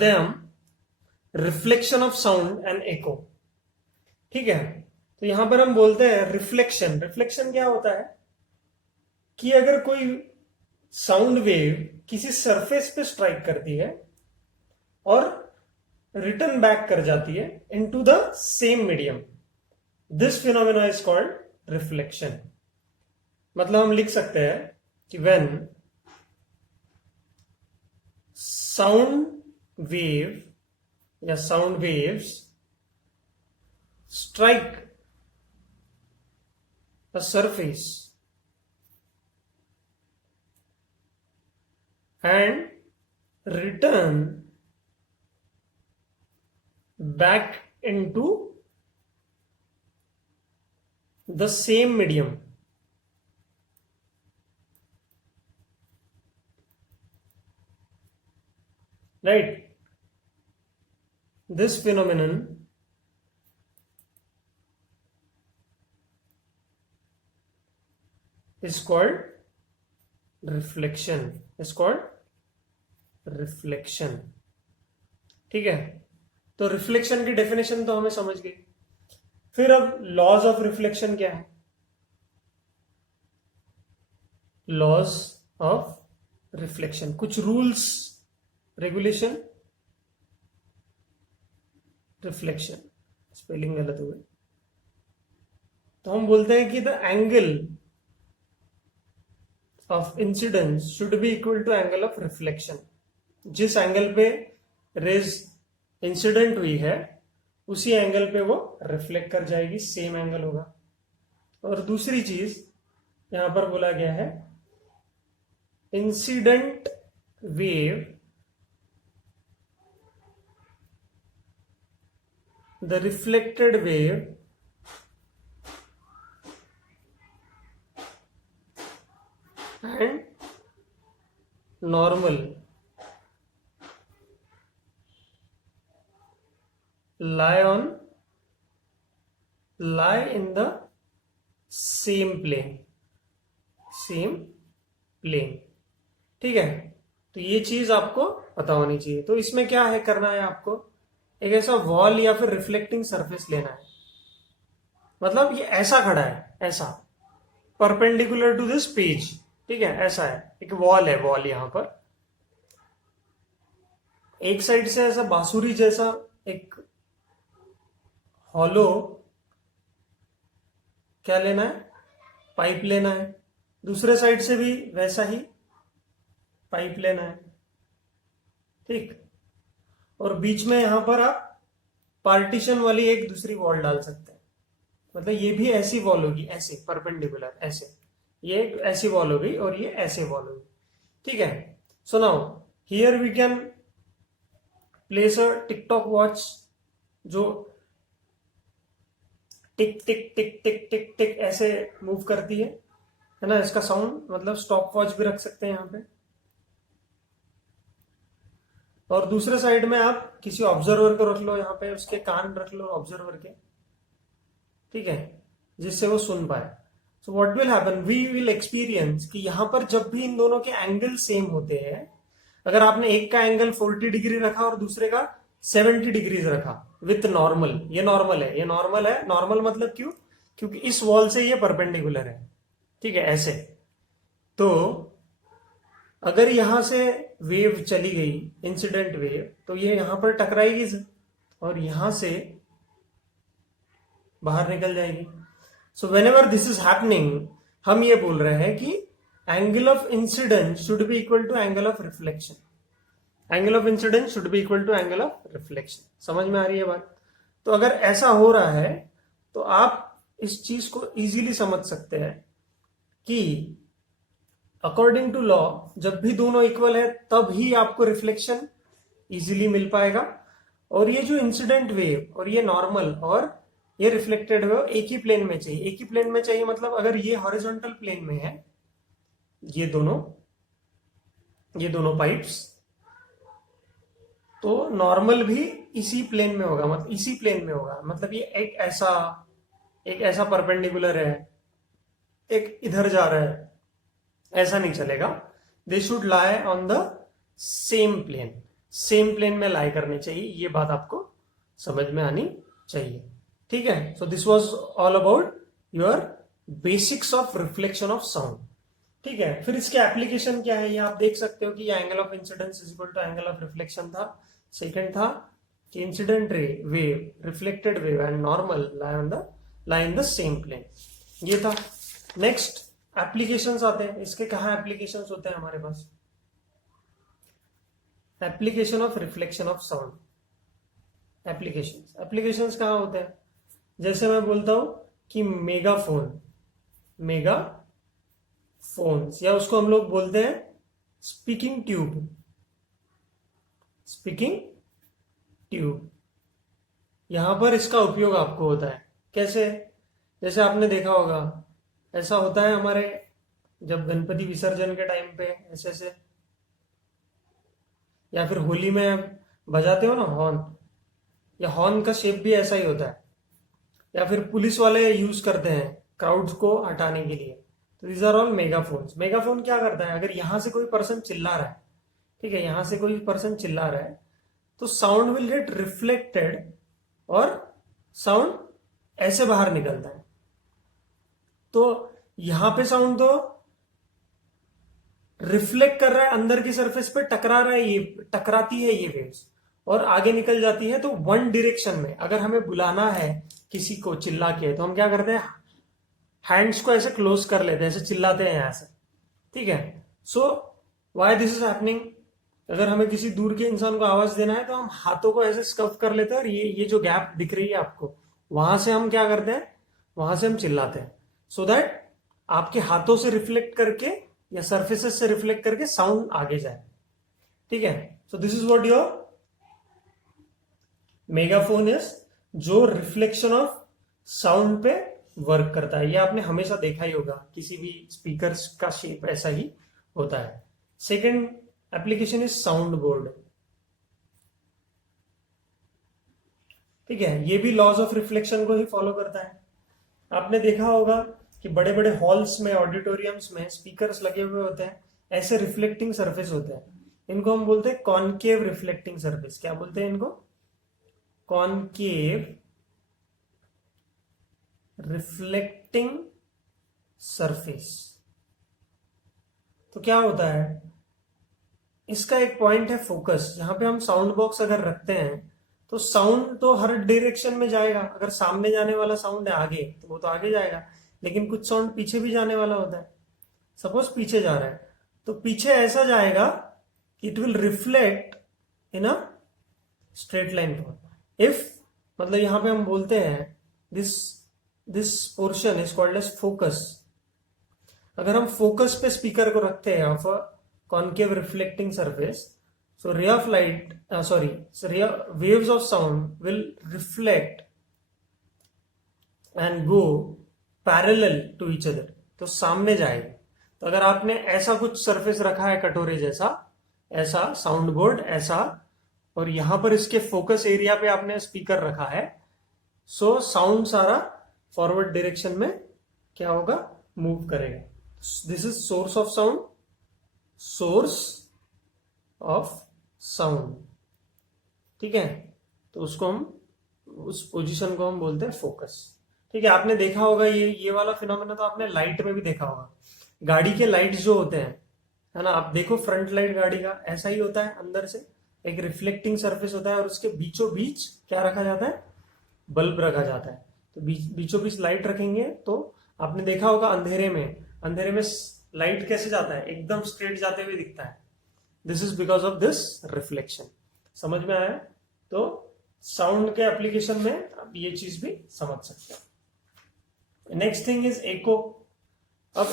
पढ़ते हैं हम रिफ्लेक्शन ऑफ साउंड एंड एको। ठीक है, तो यहां पर हम बोलते हैं रिफ्लेक्शन। रिफ्लेक्शन क्या होता है कि अगर कोई साउंड वेव किसी सरफेस पे स्ट्राइक करती है और रिटर्न बैक कर जाती है into the same medium, this phenomena is called reflection. मतलब हम लिख सकते हैं कि व्हेन साउंड वेव या sound waves strike a surface and return back into the same medium, right? This phenomenon is called reflection, is called reflection। ठीक है, तो रिफ्लेक्शन की डेफिनेशन तो हमें समझ गई। फिर अब लॉज ऑफ रिफ्लेक्शन क्या है? लॉज ऑफ रिफ्लेक्शन, कुछ रूल्स रेगुलेशन, रिफ्लेक्शन स्पेलिंग गलत हुई, तो हम बोलते हैं कि the angle of incidence should be equal to angle of reflection. जिस एंगल पे रेज इंसिडेंट हुई है उसी एंगल पे वो रिफ्लेक्ट कर जाएगी, सेम एंगल होगा। और दूसरी चीज यहां पर बोला गया है incident wave, the reflected wave and normal lie in the same plane। ठीक है, तो ये चीज आपको पता होनी चाहिए। तो इसमें क्या है करना है आपको, एक ऐसा वॉल या फिर रिफ्लेक्टिंग सरफेस लेना है। मतलब ये ऐसा खड़ा है, ऐसा परपेंडिकुलर टू दिस पेज। ठीक है, ऐसा है, एक वॉल है, वॉल यहां पर एक साइड से ऐसा बांसुरी जैसा एक हॉलो क्या लेना है, पाइप लेना है। दूसरे साइड से भी वैसा ही पाइप लेना है। ठीक, और बीच में यहां पर आप पार्टीशन वाली एक दूसरी वॉल डाल सकते हैं। मतलब ये भी ऐसी वॉल होगी, ऐसे परपेंडिकुलर, ऐसे ये ऐसी वॉल हो गई और ये ऐसे वॉल हो गई। ठीक है, so now here we can place a TikTok watch जो टिक टिक टिक टिक टिक टिक ऐसे मूव करती है ना, इसका साउंड। मतलब स्टॉप वॉच भी रख सकते हैं यहां पे। और दूसरे साइड में आप किसी ऑब्जर्वर को रख लो, यहां पे उसके कान रख लो ऑब्जर्वर के। ठीक है, जिससे वो सुन पाए। So what will happen, we will experience कि यहां पर जब भी इन दोनों के एंगल सेम होते हैं, अगर आपने एक का एंगल 40 डिग्री रखा और दूसरे का 70 डिग्रीज रखा विथ नॉर्मल, ये नॉर्मल है, ये नॉर्मल है। नॉर्मल मतलब क्यों? क्योंकि इस वॉल से ये परपेंडिकुलर है। ठीक है, ऐसे। तो अगर यहां से वेव चली गई, इंसिडेंट वेव, तो ये यहां पर टकराएगी और यहां से बाहर निकल जाएगी। So whenever this is happening, हम ये बोल रहे हैं कि angle of incidence should be equal to angle of reflection. Angle of incidence should be equal to angle of reflection. समझ में आ रही है बात? तो अगर ऐसा हो रहा है तो आप इस चीज को इजीली समझ सकते हैं कि अकॉर्डिंग टू लॉ जब भी दोनों इक्वल है तब ही आपको रिफ्लेक्शन इजीली मिल पाएगा। और ये जो इंसिडेंट वेव और ये नॉर्मल और ये रिफ्लेक्टेड वेव एक ही प्लेन में चाहिए। एक ही प्लेन में चाहिए मतलब अगर ये हॉरिजॉन्टल प्लेन में है, ये दोनों पाइप्स, तो नॉर्मल भी इसी प्लेन में होगा। मतलब इसी प्लेन में होगा, मतलब ये एक ऐसा परपेंडिकुलर है, एक इधर जा रहा है, ऐसा नहीं चलेगा। They should lie on the same plane. Same plane में लाई करने चाहिए, ये बात आपको समझ में आनी चाहिए। ठीक है, so this was all about your basics of reflection of sound. ठीक है, फिर इसके एप्लीकेशन क्या है ये आप देख सकते हो कि ये angle of incidence is equal to angle of reflection था। सेकंड था कि incident ray wave, reflected wave and normal lie in the same plane, ये था। नेक्स्ट एप्लीकेशंस आते हैं, इसके कहाँ एप्लीकेशंस होते हैं हमारे पास? Application of reflection of sound. Applications कहाँ होते हैं? जैसे मैं बोलता हूं कि मेगाफोन्स, या उसको हम लोग बोलते हैं स्पीकिंग ट्यूब। यहां पर इसका उपयोग आपको होता है कैसे? जैसे आपने देखा होगा, ऐसा होता है हमारे जब गणपति विसर्जन के टाइम पे ऐसे या फिर होली में बजाते हो ना हॉर्न, या हॉर्न का शेप भी ऐसा ही होता है, या फिर पुलिस वाले यूज करते हैं क्राउड्स को हटाने के लिए। तो दीज आर ऑल मेगाफोन्स। मेगाफोन क्या करता है? अगर यहां से कोई पर्सन चिल्ला रहा है, ठीक है, यहां से कोई पर्सन चिल्ला रहा है, तो साउंड विल गेट रिफ्लेक्टेड और साउंड ऐसे बाहर निकलता है। तो यहां पे साउंड तो रिफ्लेक्ट कर रहा है, अंदर की सरफेस पे टकरा रहा है, ये टकराती है ये वेव्स और आगे निकल जाती है। तो वन डायरेक्शन में अगर हमें बुलाना है किसी को चिल्ला के, तो हम क्या करते हैं? हैंड्स को ऐसे क्लोज कर लेते हैं, ऐसे चिल्लाते हैं यहां से। ठीक है, so why this is happening? अगर हमें किसी दूर के इंसान को आवाज देना है तो हम हाथों को ऐसे स्कफ कर लेते हैं और ये जो गैप दिख रही है आपको, वहां से हम क्या करते हैं? वहां से हम चिल्लाते हैं, सो दैट आपके हाथों से रिफ्लेक्ट करके या सर्फेसेस से रिफ्लेक्ट करके साउंड आगे जाए। ठीक है, so this is what your megaphone is, जो रिफ्लेक्शन ऑफ साउंड पे वर्क करता है। ये आपने हमेशा देखा ही होगा, किसी भी स्पीकर का शेप ऐसा ही होता है। Second application is sound board. ठीक है, ये भी लॉज ऑफ रिफ्लेक्शन को ही फॉलो करता है। आपने देखा होगा कि बड़े बड़े हॉल्स में, ऑडिटोरियम्स में स्पीकर्स लगे हुए होते हैं, ऐसे रिफ्लेक्टिंग सरफेस होते हैं, इनको हम बोलते हैं कॉनकेव रिफ्लेक्टिंग सरफेस। क्या बोलते हैं इनको? Concave reflecting surface. तो क्या होता है, इसका एक पॉइंट है फोकस। यहां पे हम साउंड बॉक्स अगर रखते हैं तो साउंड तो हर डायरेक्शन में जाएगा। अगर सामने जाने वाला साउंड है आगे, तो वो तो आगे जाएगा, लेकिन कुछ साउंड पीछे भी जाने वाला होता है। सपोज पीछे जा रहा है, तो पीछे ऐसा जाएगा कि it will reflect in a straight line. If मतलब यहां पे हम बोलते हैं this portion is called as focus. अगर हम फोकस पे स्पीकर को रखते हैं of a concave reflecting surface, so ray of light waves of sound will reflect and go parallel to each other, तो सामने जाएगी। तो अगर आपने ऐसा कुछ सरफेस रखा है कटोरे जैसा, ऐसा साउंड बोर्ड ऐसा, और यहां पर इसके फोकस एरिया पे आपने स्पीकर रखा है, सो साउंड सारा फॉरवर्ड डायरेक्शन में क्या होगा? मूव करेगा। This is source of sound, source of sound. ठीक है, तो उसको हम, उस पोजीशन को हम बोलते हैं फोकस। ठीक है, आपने देखा होगा ये वाला फिनोमेना तो आपने लाइट में भी देखा होगा। गाड़ी के लाइट्स जो होते हैं, है ना, आप देखो फ्रंट लाइट गाड़ी का ऐसा ही होता है, अंदर से एक रिफ्लेक्टिंग सरफेस होता है और उसके बीचों बीच क्या रखा जाता है? बल्ब रखा जाता है। तो बीचों बीच लाइट रखेंगे तो आपने देखा होगा अंधेरे में लाइट कैसे जाता है? एकदम स्ट्रेट जाते हुए दिखता है। This is because of this reflection. समझ में आया? तो साउंड के एप्लीकेशन में आप ये चीज भी समझ सकते हैं। नेक्स्ट थिंग इज एको। अब